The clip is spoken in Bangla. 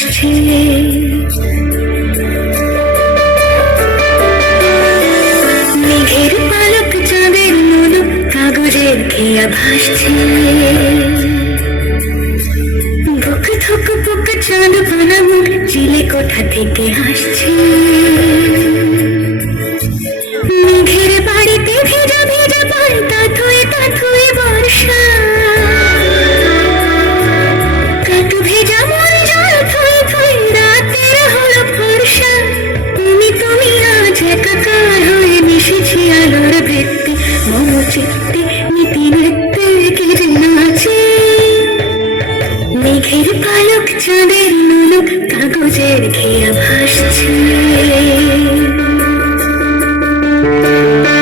আসছে। মেঘের পালক চাঁদের মুলুক কাগজের খেয়া ভাসছে। বুক থুক বুক চাঁদ ভানা মুখ চিলে কোঠা থেকে হাসছে।